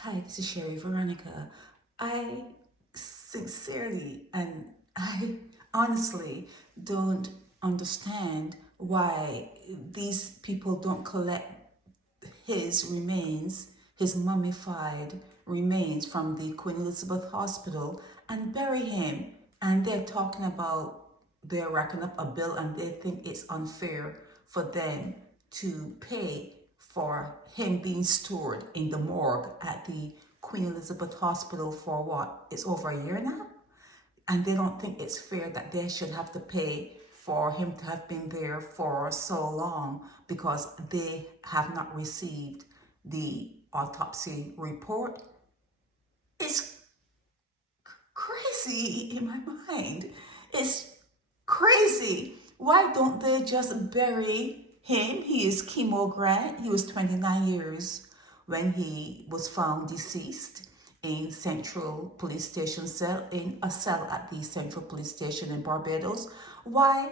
Hi, this is Sherry Veronica. I sincerely and I honestly don't understand why these people don't collect his remains, his mummified remains from the Queen Elizabeth Hospital and bury him. And they're talking about they're racking up a bill and they think it's unfair for them to pay for him being stored in the morgue at the Queen Elizabeth Hospital for what? It's over a year now? And they don't think it's fair that they should have to pay for him to have been there for so long because they have not received the autopsy report. It's crazy in my mind. It's crazy. Why don't they just bury him? He is Kemo Grant. He was 29 years when he was found deceased in Central Police Station cell, in a cell at the Central Police Station in Barbados. Why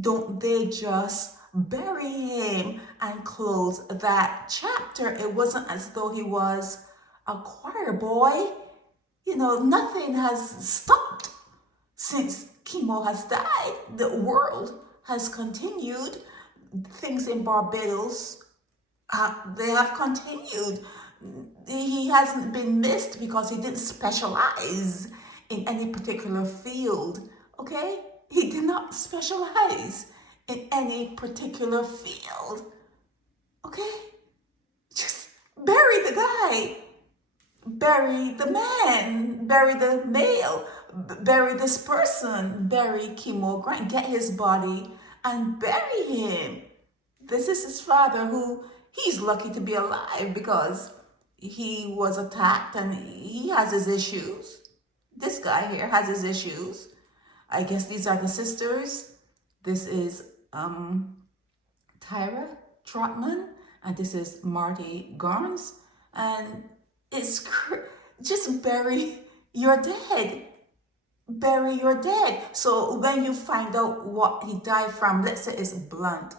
don't they just bury him and close that chapter? It wasn't as though he was a choir boy. Nothing has stopped since Kemo has died. The world has continued. Things in Barbados, they have continued. He hasn't been missed because he didn't specialize in any particular field, okay? He did not specialize in any particular field, okay? Just bury the guy. Bury the man, bury the male, bury this person, bury Kemo Grant, get his body and bury him. This is his father who he's lucky to be alive because he was attacked and he has his issues. This guy here has his issues. I guess these are the sisters. This is Tyra, Trotman, and this is Martie, Garnes. And it's just bury your dead. Bury your dead. So when you find out what he died from, let's say it's blunt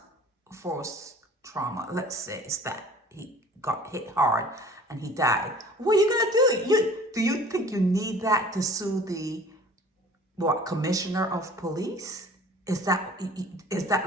force trauma. Let's say it's that he got hit hard and he died. What are you gonna do? Do you think you need that to sue the commissioner of police? Is that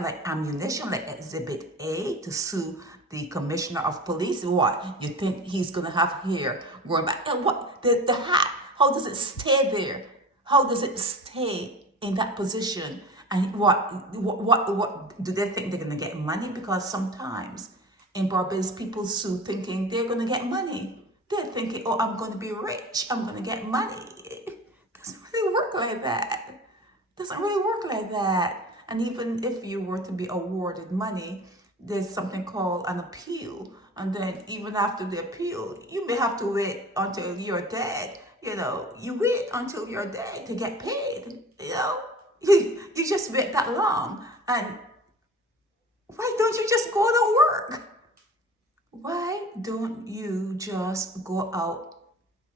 like ammunition, like Exhibit A to sue the commissioner of police? What you think he's gonna have here going back? And what the hat? How does it stay there? How does it stay in that position? And what do they think they're gonna get money? Because sometimes in Barbados people sue thinking they're gonna get money. They're thinking, oh, I'm gonna be rich. I'm gonna get money. It doesn't really work like that. Doesn't really work like that. And even if you were to be awarded money, there's something called an appeal. And then even after the appeal, you may have to wait until you're dead. You wait until you're dead to get paid. You just wait that long. And why don't you just go to work? Why don't you just go out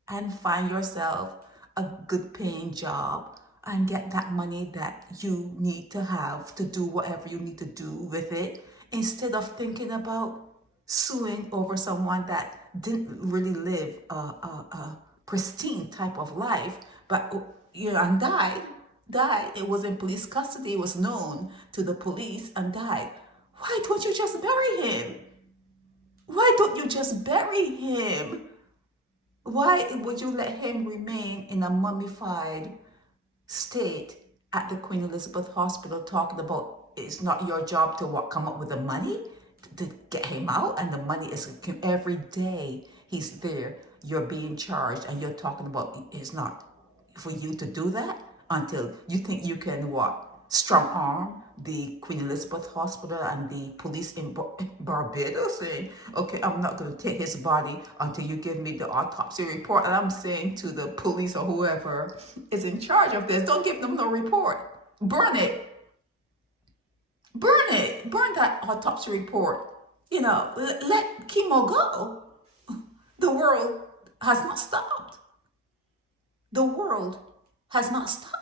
and find yourself a good paying job and get that money that you need to have to do whatever you need to do with it, instead of thinking about suing over someone that didn't really live a pristine type of life, but and died. It was in police custody, it was known to the police and died. Why don't you just bury him? Why don't you just bury him? Why would you let him remain in a mummified state at the Queen Elizabeth Hospital talking about it's not your job to come up with the money to get him out, and the money is every day he's there, you're being charged, and you're talking about it's not for you to do that until you think you can strong arm the Queen Elizabeth Hospital and the police in Barbados saying, okay, I'm not going to take his body until you give me the autopsy report. And I'm saying to the police or whoever is in charge of this, don't give them no report. Burn it. Burn it. Burn that autopsy report. Let Kemo go. The world has not stopped. The world has not stopped.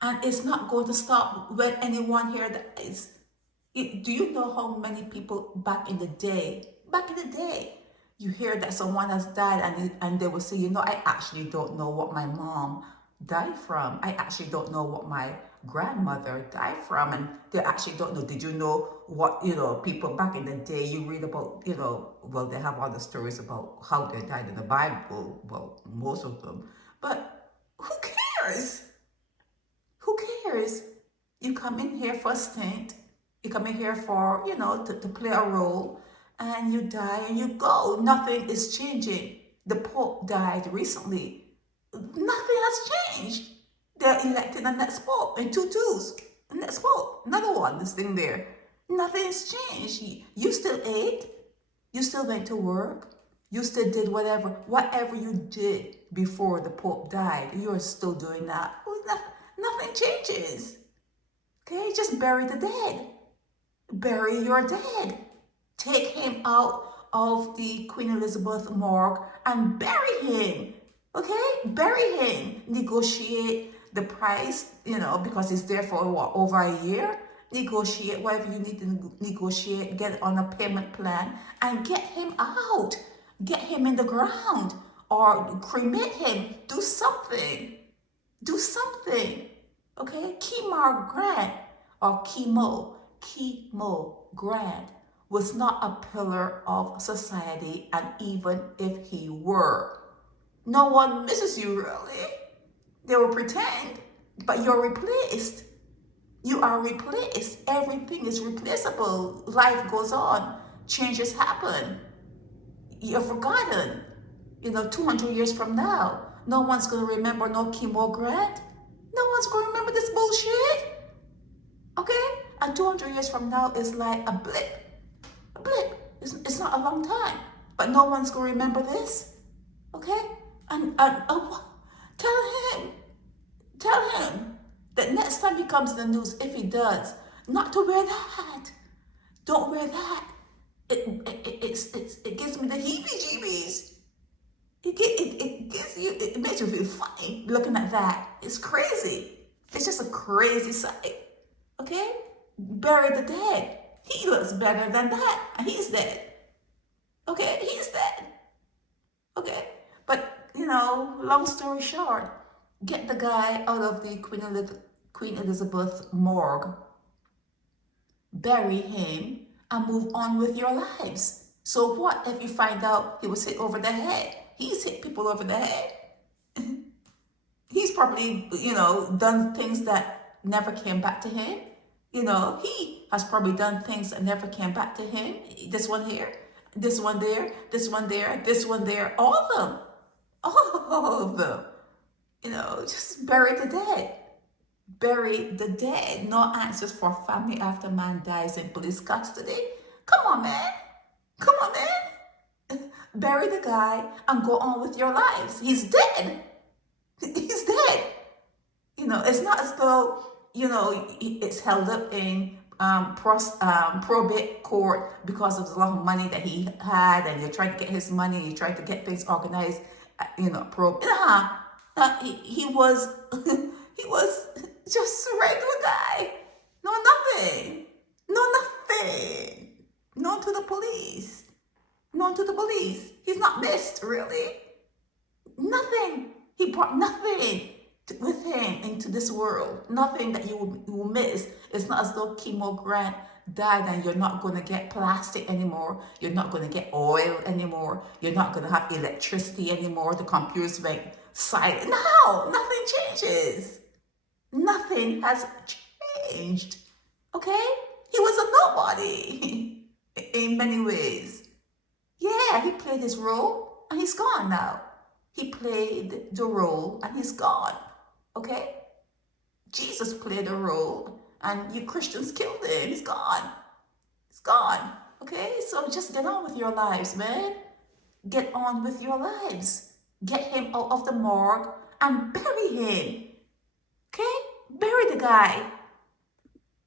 And it's not going to stop when anyone here dies. Do you know how many people back in the day, You hear that someone has died, and they will say, you know, I actually don't know what my mom died from. I actually don't know what my grandmother died from. And they actually don't know. Did you know what, you know, people back in the day, you read about, you know, well, they have all the stories about how they died in the Bible. Well, most of them. But who cares? Who cares? You come in here for a stint. You come in here for, you know, to play a role. And you die and you go. Nothing is changing. The Pope died recently. Nothing has changed. They're electing the next Pope in 2-2s. The next Pope, another one, this thing there. Nothing's changed. You still ate. You still went to work. You still did whatever you did before the Pope died. You're still doing that. Nothing changes. Okay, just bury the dead. Bury your dead. Take him out of the Queen Elizabeth morgue and bury him. Okay? Bury him. Negotiate the price, you know, because he's there for what, over a year. Negotiate whatever you need to negotiate. Get on a payment plan and get him out. Get him in the ground or cremate him. Do something. Do something. Okay? Kemo Grant or Kemo Grant was not a pillar of society, and even if he were, no one misses you really. They will pretend, but you're replaced. You are replaced. Everything is replaceable. Life goes on. Changes happen. You're forgotten. You know, 200 years from now, no one's going to remember no Kemo Grant. No one's going to remember this bullshit. Okay? And 200 years from now is like a blip. A blip. It's not a long time. But no one's going to remember this. Okay? And tell him that next time he comes in the news, if he does, not to wear that. Don't wear that. It gives me the heebie-jeebies. It makes you feel funny looking at that. It's crazy. It's just a crazy sight. Okay? Bury the dead. He looks better than that, and he's dead. Okay? He's dead. Okay? But, you know, long story short, get the guy out of the Queen Elizabeth morgue, bury him, and move on with your lives. So what if you find out he was hit over the head? He's hit people over the head. He's probably, you know, done things that never came back to him. You know, he has probably done things that never came back to him. This one here, this one there, this one there, this one there, all of them. All of them. You know, just bury the dead. Bury the dead. No answers for family after man dies in police custody. Come on, man. Come on, man. Bury the guy and go on with your lives. He's dead. He's dead. You know, it's not as though, you know, it's held up in probate court because of the lot of money that he had, and you're trying to get his money, you're trying to get things organized, you know, he was he was just a regular guy. No nothing. No nothing. Known to the police. Known to the police. He's not missed, really. Nothing. He brought nothing with him into this world. Nothing that you will miss. It's not as though Kemo Grant died and you're not going to get plastic anymore. You're not going to get oil anymore. You're not going to have electricity anymore. The computers went silent. No, nothing changes. Nothing has changed. Okay? He was a nobody in many ways. Yeah, he played his role and he's gone now. He played the role and he's gone. Okay? Jesus played a role and you Christians killed him. He's gone. He's gone. Okay? So just get on with your lives, man. Get on with your lives. Get him out of the morgue and bury him. Okay? Bury the guy.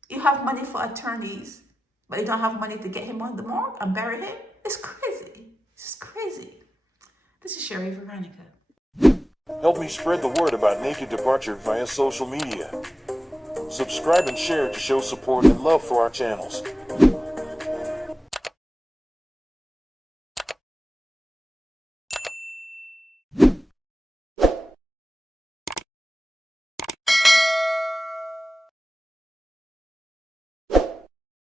You have money for attorneys, but you don't have money to get him on the morgue and bury him? It's crazy. It's crazy. This is Sherry Veronica. Help me spread the word about Naked Departure via social media. Subscribe and share to show support and love for our channels.